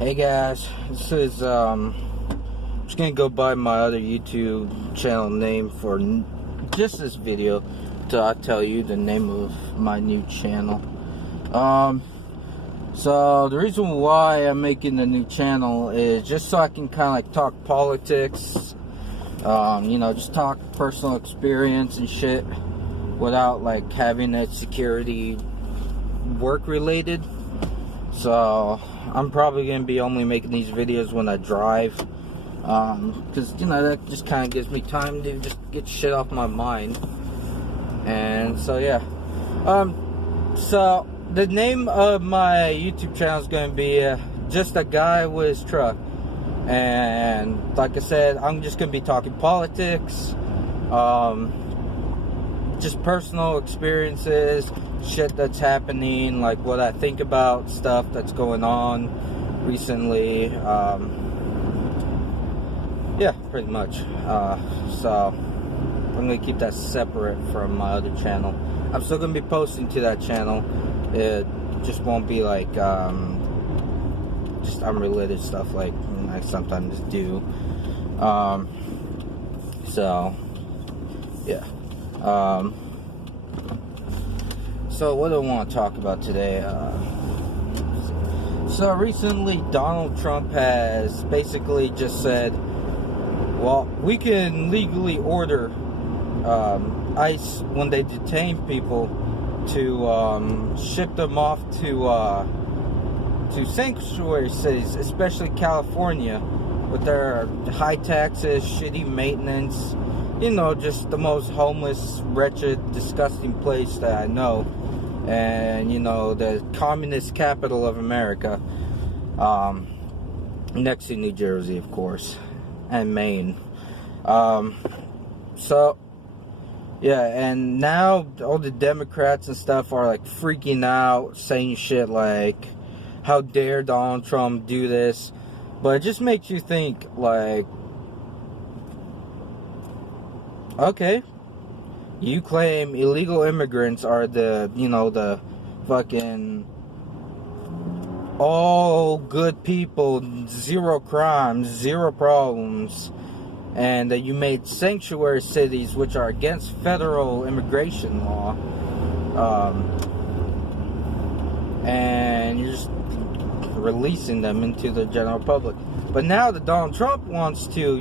Hey guys, this is just gonna go by my other YouTube channel name for just this video till I tell you the name of my new channel. So the reason why I'm making the new channel is just so I can kind of like talk politics, just talk personal experience and shit without like having it security work related. So I'm probably going to be only making these videos when I drive, because, that just kind of gives me time to just get shit off my mind. And so, yeah. So the name of my YouTube channel is going to be just a guy with his truck. And like I said, I'm just going to be talking politics, just personal experiences, shit that's happening, like what I think about stuff that's going on recently. Yeah, pretty much. So I'm gonna keep that separate from my other channel. I'm still gonna be posting to that channel. It just won't be like just unrelated stuff like I sometimes do. So yeah. So what do I want to talk about today? So recently Donald Trump has basically just said, well, we can legally order ICE when they detain people to ship them off to sanctuary cities, especially California, with their high taxes, shitty maintenance, just the most homeless, wretched, disgusting place that I know. And, the communist capital of America. Next to New Jersey, of course. And Maine. So, yeah, and now all the Democrats and stuff are, like, freaking out, saying shit like, how dare Donald Trump do this? But it just makes you think, like, okay, you claim illegal immigrants are the fucking all good people, zero crimes, zero problems, and that you made sanctuary cities which are against federal immigration law, and you're just releasing them into the general public. But now that Donald Trump wants to,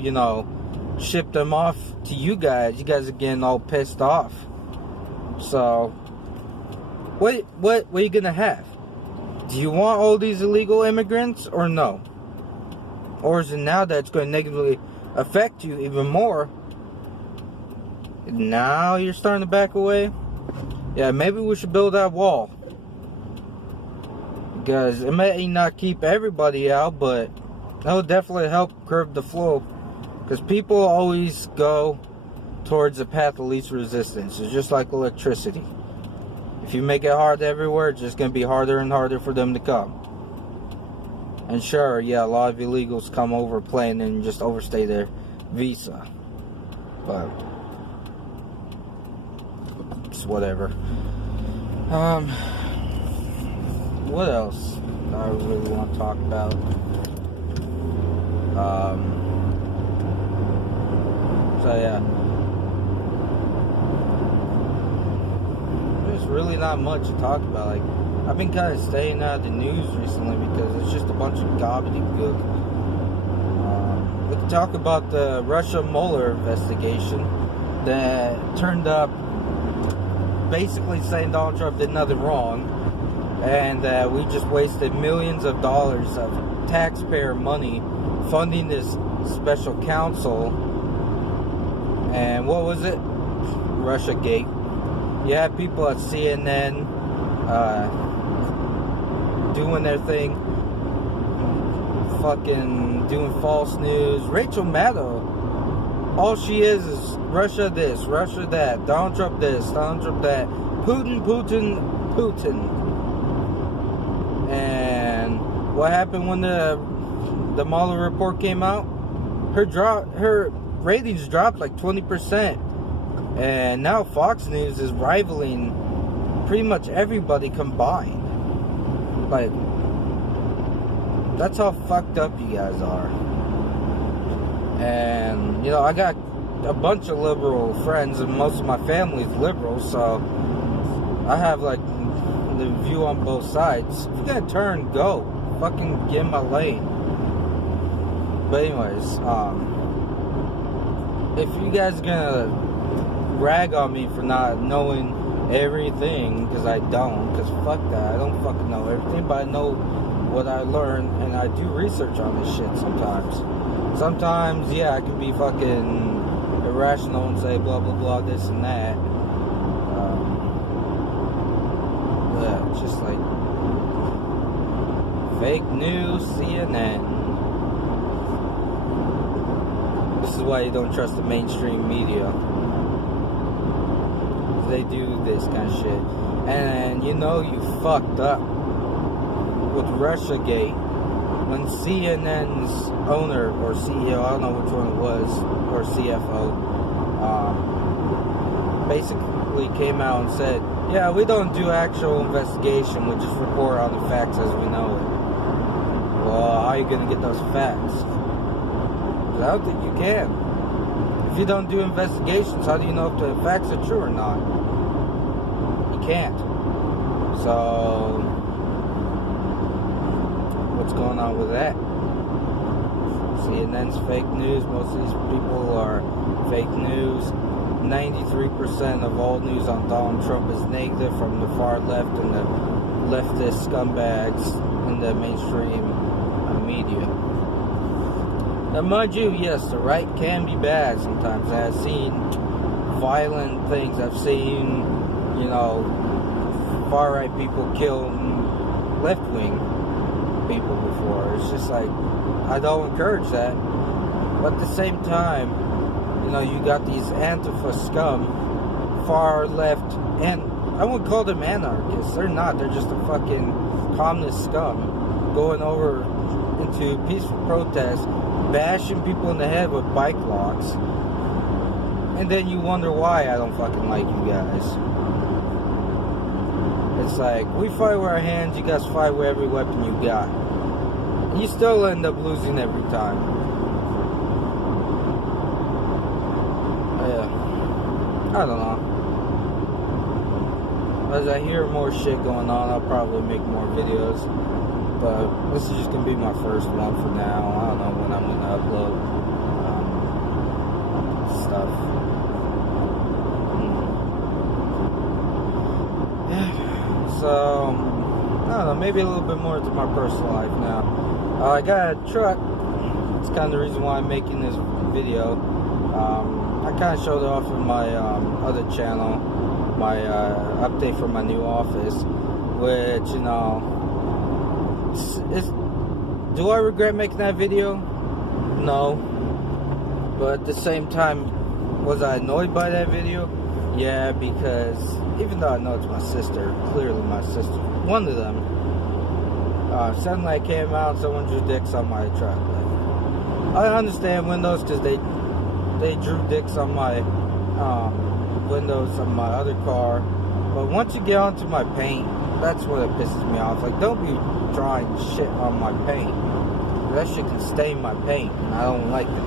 ship them off to you guys are getting all pissed off. So what are you gonna have? Do you want all these illegal immigrants or no? Or is it now that it's going to negatively affect you even more? Now you're starting to back away? Yeah, maybe we should build that wall, because it may not keep everybody out, but that will definitely help curb the flow. Because people always go towards the path of least resistance. It's just like electricity. If you make it hard everywhere, it's just going to be harder and harder for them to come. And sure, yeah, a lot of illegals come over playing and just overstay their visa. But it's whatever. What else I really want to talk about? So yeah, there's really not much to talk about. Like, I've been kind of staying out of the news recently because it's just a bunch of gobbledygook. We can talk about the Russia Mueller investigation that turned up basically saying Donald Trump did nothing wrong, and that we just wasted millions of dollars of taxpayer money funding this special counsel. And what was it? Russiagate. You had people at CNN doing their thing, fucking doing false news. Rachel Maddow, all she is Russia this, Russia that, Donald Trump this, Donald Trump that, Putin. And what happened when the Mueller report came out? Her ratings dropped like 20%, and now Fox News is rivaling pretty much everybody combined. Like, That's how fucked up you guys are. And, you know, I got a bunch of liberal friends, and most of my family's liberal, so I have, like, the view on both sides. If you're gonna turn, go. Fucking get in my lane. But anyways, if you guys are gonna rag on me for not knowing everything, because I don't, because fuck that, I don't fucking know everything, but I know what I learned, and I do research on this shit sometimes. Sometimes, yeah, I can be fucking irrational and say blah blah blah, this and that. Yeah, it's just like fake news, CNN. This is why you don't trust the mainstream media. They do this kind of shit. And you know you fucked up with Russiagate when CNN's owner or CEO, I don't know which one it was, or CFO, basically came out and said, yeah, we don't do actual investigation, we just report on the facts as we know it. Well, how are you going to get those facts? I don't think you can. If you don't do investigations, how do you know if the facts are true or not? You can't. So, what's going on with that? CNN's fake news. Most of these people are fake news. 93% of all news on Donald Trump is negative from the far left and the leftist scumbags in the mainstream media. Now, mind you, yes, the right can be bad sometimes. I've seen violent things. I've seen, you know, far-right people kill left-wing people before. It's just like, I don't encourage that. But at the same time, you know, you got these Antifa scum, far left, and I wouldn't call them anarchists. They're not. They're just a fucking communist scum going over into peaceful protest, bashing people in the head with bike locks, and then you wonder why I don't fucking like you guys. It's like, we fight with our hands, you guys fight with every weapon you got. And you still end up losing every time. Yeah. I don't know. As I hear more shit going on, I'll probably make more videos. But this is just going to be my first one for now. I don't know when I'm going to upload stuff. Yeah. So, I don't know, maybe a little bit more into my personal life now. I got a truck. It's kind of the reason why I'm making this video. I kind of showed it off in my other channel, my update for my new office, which, you know, do I regret making that video? No. But at the same time, was I annoyed by that video? Yeah, because even though I know it's my sister, clearly my sister, one of them, suddenly I came out and someone drew dicks on my truck. I understand windows because they drew dicks on my windows on my other car, but once you get onto my paint, that's what it pisses me off. Like, don't be drawing shit on my paint. That shit can stain my paint, and I don't like it.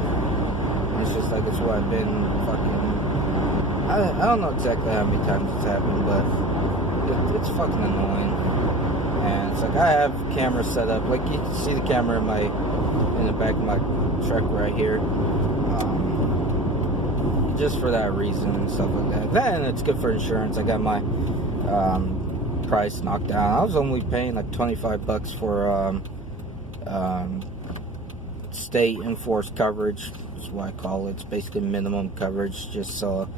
It's just like, it's what I've been fucking, I don't know exactly how many times it's happened, but it's fucking annoying. And it's like, I have cameras set up, like you can see the camera in the back of my truck right here, just for that reason and stuff like that. Then it's good for insurance. I got my price knocked down. I was only paying like $25 for state enforced coverage, is what I call it. It's basically minimum coverage, just so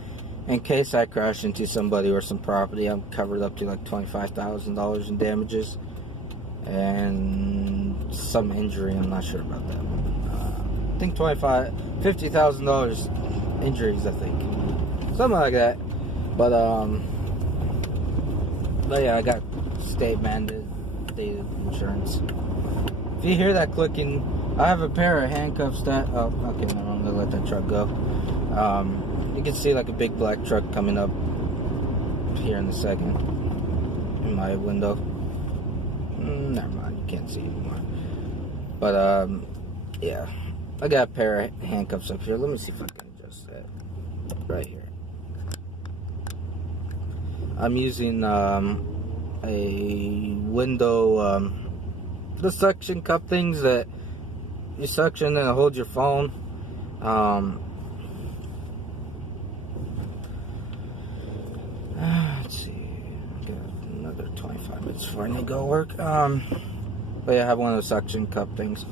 in case I crash into somebody or some property, I'm covered up to like $25,000 in damages and some injury. I'm not sure about that. I think $50,000 injuries, I think, something like that. But yeah, I got state mandated insurance. If you hear that clicking, I have a pair of handcuffs that, oh, okay, no, I'm gonna let that truck go. You can see like a big black truck coming up here in a second in my window. Never mind, you can't see anymore. But yeah, I got a pair of handcuffs up here. Let me see if I can adjust that right here. I'm using a window, the suction cup things that you suction and hold your phone. Let's see, got another 25 minutes before I need to go work. But yeah, I have one of those suction cup things.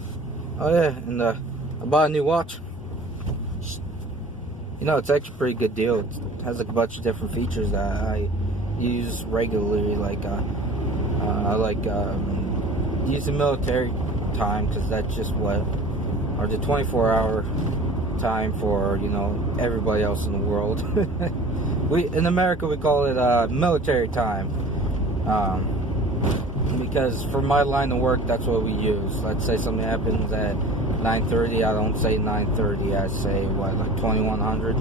Oh yeah, and I bought a new watch. You know, it's actually a pretty good deal. It has like a bunch of different features that I use regularly. Like I like using military time, because that's just what, or the 24-hour time for, you know, everybody else in the world. In America we call it military time, because for my line of work that's what we use. Let's say something happens at 9:30, I don't say 9:30, I say what, like 2100.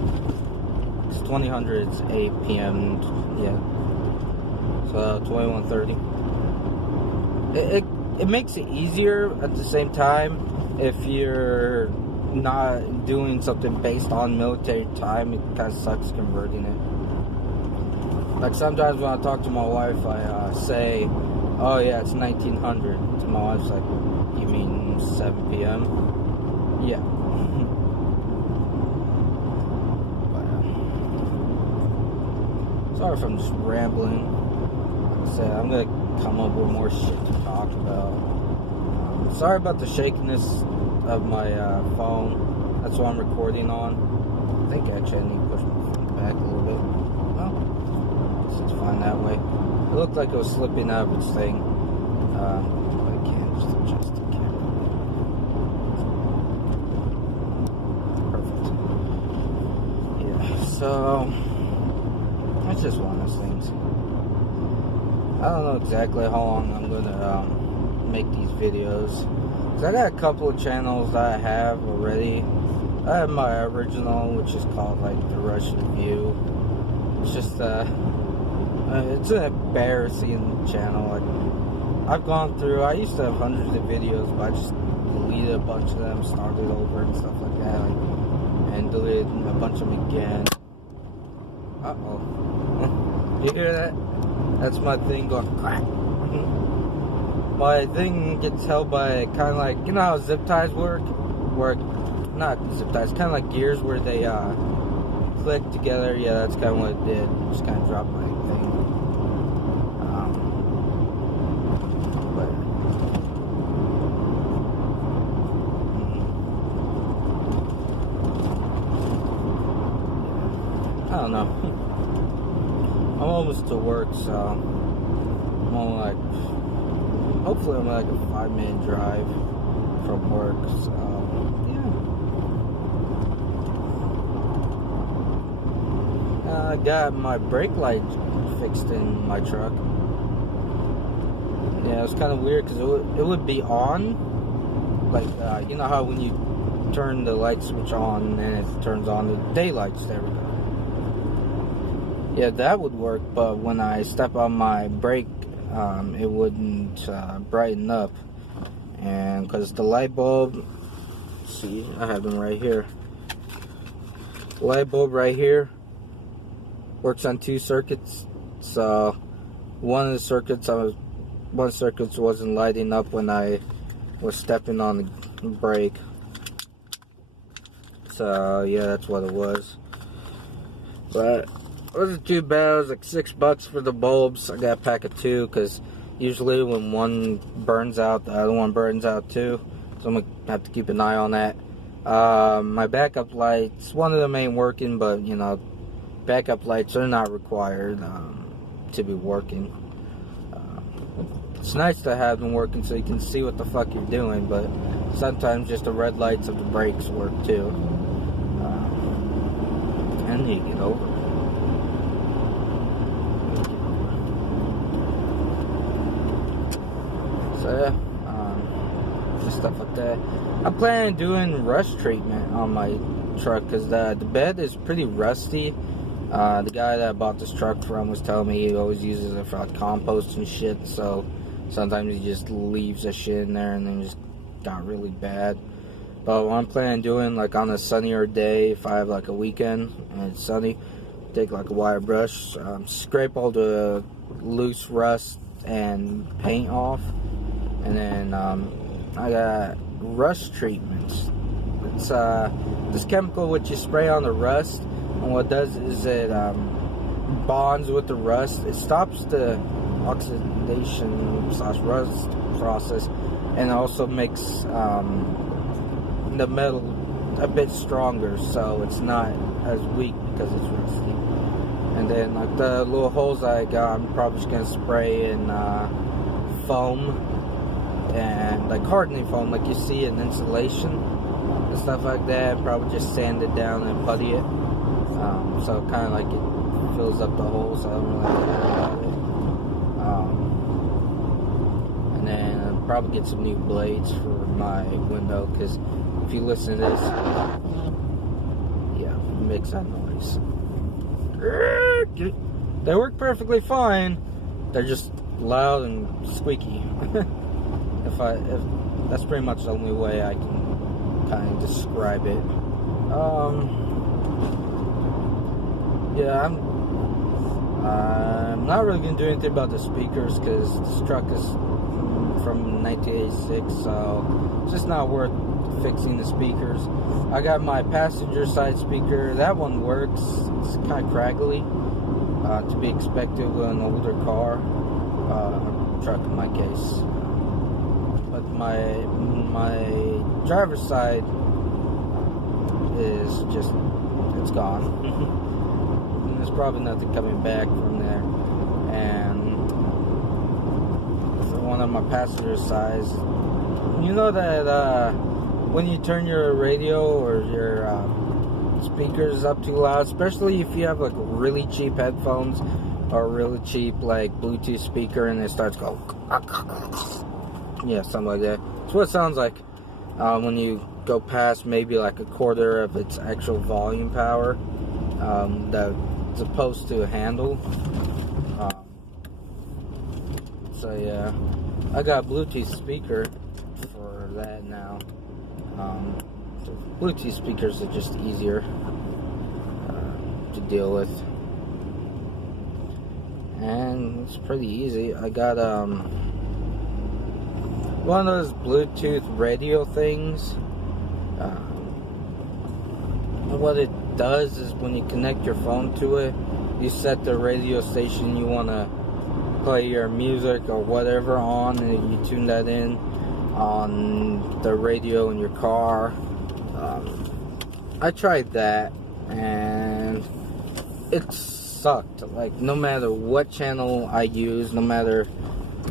It's 2000 is 8 p.m. yeah, so 21:30. It makes it easier at the same time if you're not doing something based on military time. It kind of sucks converting it. Like sometimes when I talk to my wife, I say, oh yeah, it's 1900. To my wife's like, you mean 7 p.m.? Yeah. But, sorry if I'm just rambling. Like I said, I'm going to come up with more shit to talk about. Sorry about the shakiness of my phone. That's what I'm recording on. I think actually I need to push my phone back a little bit. Oh, it's fine that way. It looked like it was slipping out of its thing. But I can't just adjust the camera. Perfect. Yeah, so it's just one of those things. I don't know exactly how long I'm gonna make these videos. Cause I got a couple of channels that I have already. I have my original, which is called like The Russian View. It's just it's an embarrassing channel. Like, I've gone through, I used to have hundreds of videos, but I just deleted a bunch of them, started over and stuff like that, and deleted a bunch of them again. Uh-oh. You hear that? That's my thing going crack. My thing gets held by kind of like, you know how zip ties work? Not zip ties, kind of like gears where they click together. Yeah, that's kind of what it did. Just kind of dropped my thing. I don't know. I'm almost to work, so I'm on like, hopefully I'm like a 5-minute drive from work, so yeah. I got my brake light fixed in my truck. Yeah, it was kind of weird because it would be on, like you know how when you turn the light switch on and it turns on the daylights, there we go. Yeah, that would work, but when I step on my brake, it wouldn't brighten up. And because the light bulb, see, I have them right here. The light bulb right here works on 2 circuits. So one of the circuits wasn't lighting up when I was stepping on the brake. So yeah, that's what it was. But it wasn't too bad. It was like $6 for the bulbs. I got a pack of 2 because usually when one burns out, the other one burns out too. So I'm gonna have to keep an eye on that. My backup lights, one of them ain't working, but you know, backup lights are not required to be working. It's nice to have them working so you can see what the fuck you're doing, but sometimes just the red lights of the brakes work too. And you get over it. So yeah, just stuff like that. I'm planning on doing rust treatment on my truck because the bed is pretty rusty. The guy that I bought this truck from was telling me he always uses it for like compost and shit, so sometimes he just leaves the shit in there and then just got really bad. But what I'm planning on doing, like on a sunnier day, if I have like a weekend and it's sunny, take like a wire brush, scrape all the loose rust and paint off, and then I got rust treatments. It's this chemical which you spray on the rust, and what it does is it bonds with the rust. It stops the oxidation/rust process, and also makes the metal a bit stronger, so it's not as weak because it's rusty. And then like the little holes I got, I'm probably just gonna spray in foam, and like hardening foam, like you see in insulation and stuff like that. Probably just sand it down and putty it, so kind of like it fills up the holes. So I don't really care about it. And then I'll probably get some new blades for my window, because if you listen to this, yeah, it makes that noise. They work perfectly fine. They're just loud and squeaky. if that's pretty much the only way I can kind of describe it. Yeah, I'm not really gonna do anything about the speakers, because this truck is from 1986, so it's just not worth fixing the speakers. I got my passenger side speaker. That one works. It's kind of craggly, to be expected with an older car, truck in my case. But my driver's side is just, it's gone. And there's probably nothing coming back from there. And for one of my passenger sides, you know that when you turn your radio or your speakers up too loud, especially if you have like really cheap headphones or really cheap like Bluetooth speaker, and it starts going, yeah, something like that. It's what it sounds like when you go past maybe like a quarter of its actual volume power that it's supposed to handle. So yeah, I got a Bluetooth speaker for that now. So Bluetooth speakers are just easier to deal with, and it's pretty easy. I got one of those Bluetooth radio things. What it does is when you connect your phone to it, you set the radio station you want to play your music or whatever on, and you tune that in on the radio in your car. I tried that, and it sucked. Like, no matter what channel I use, no matter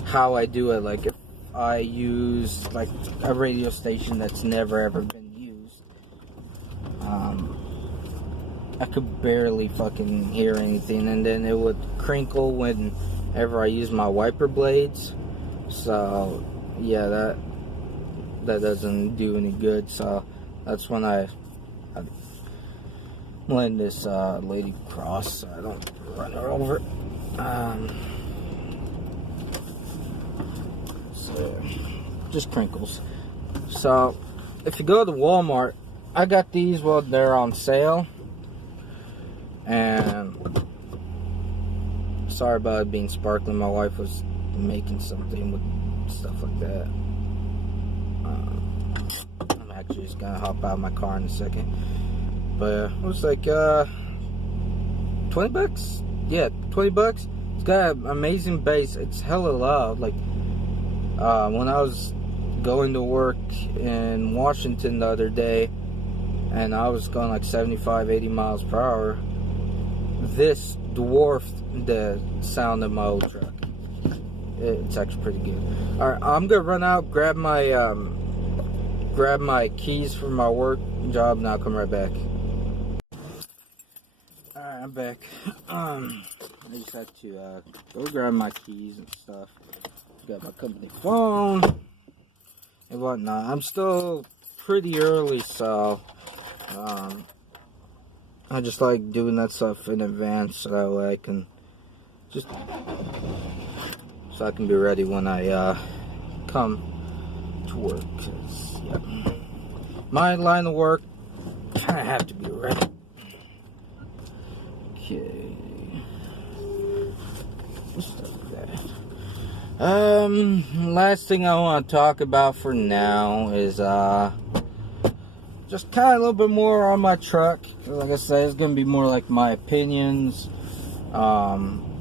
how I do it, like if I use like a radio station that's never ever been used, I could barely fucking hear anything, and then it would crinkle whenever I use my wiper blades. So yeah, that doesn't do any good. So that's when I letting this lady cross so I don't run her over. So just crinkles. So if you go to Walmart, I got these while they're on sale. And sorry about it being sparkling. My wife was making something with stuff like that. I'm actually just gonna hop out of my car in a second. But it was like 20 bucks? Yeah, 20 bucks. It's got an amazing bass. It's hella loud. Like when I was going to work in Washington the other day, and I was going like 75-80 miles per hour, this dwarfed the sound of my old truck. It's actually pretty good. Alright, I'm gonna run out, grab my keys for my work job, and I'll come right back. Alright, I'm back. I just had to go grab my keys and stuff. Got my company phone and whatnot. I'm still pretty early, so I just like doing that stuff in advance, so that way I can be ready when I come to work. 'Cause, yeah, my line of work, kind of have to be ready. Okay. Stuff like that. Last thing I want to talk about for now is, just kind of a little bit more on my truck. Like I said, it's going to be more like my opinions,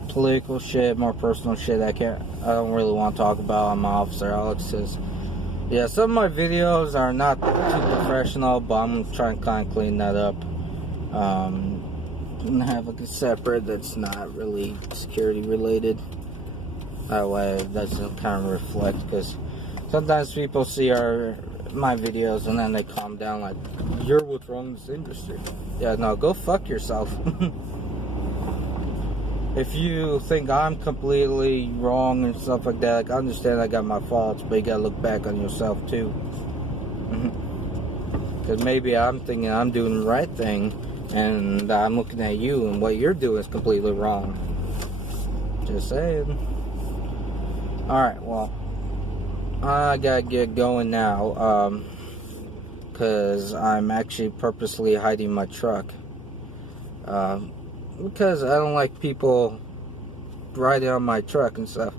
political shit, more personal shit I don't really want to talk about on my Officer Alex. Cause, yeah, some of my videos are not too professional, but I'm trying to kind of clean that up. And have like a separate that's not really security related. That way it doesn't kind of reflect, because sometimes people see my videos and then they calm down like, you're what's wrong in this industry. Yeah, no, go fuck yourself. If you think I'm completely wrong and stuff like that, like, I understand I got my faults, but you gotta look back on yourself too. Because maybe I'm thinking I'm doing the right thing, and I'm looking at you and what you're doing is completely wrong. Just saying. Alright, well, I gotta get going now, because I'm actually purposely hiding my truck. Because I don't like people riding on my truck and stuff.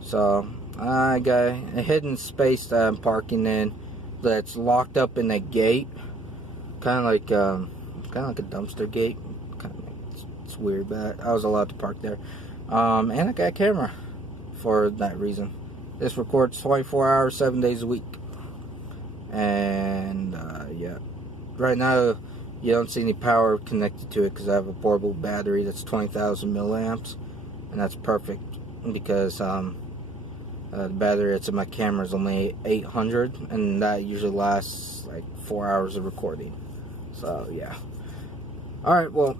So I got a hidden space that I'm parking in that's locked up in a gate, kind of like a dumpster gate. It's weird, but I was allowed to park there. And I got a camera for that reason. This records 24 hours, 7 days a week. And yeah, right now you don't see any power connected to it because I have a portable battery that's 20,000 milliamps, and that's perfect because the battery that's in my camera is only 800, and that usually lasts like 4 hours of recording. So yeah. Alright, well,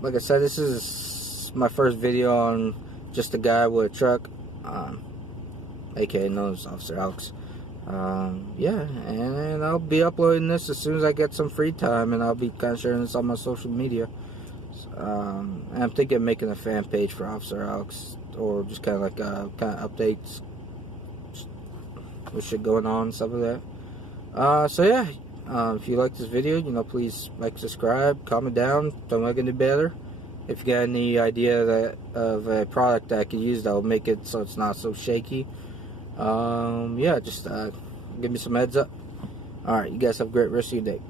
like I said, this is my first video on just a guy with a truck, aka known as Officer Alex. Yeah, and I'll be uploading this as soon as I get some free time, and I'll be kind of sharing this on my social media. And I'm thinking of making a fan page for Officer Alex, or just kind of like kind of updates with shit going on, stuff like that. So yeah, if you like this video, please like, subscribe, comment down, tell me I can do better. If you got any idea of a product that I could use that will make it so it's not so shaky, yeah, just give me some heads up. Alright, you guys have a great rest of your day.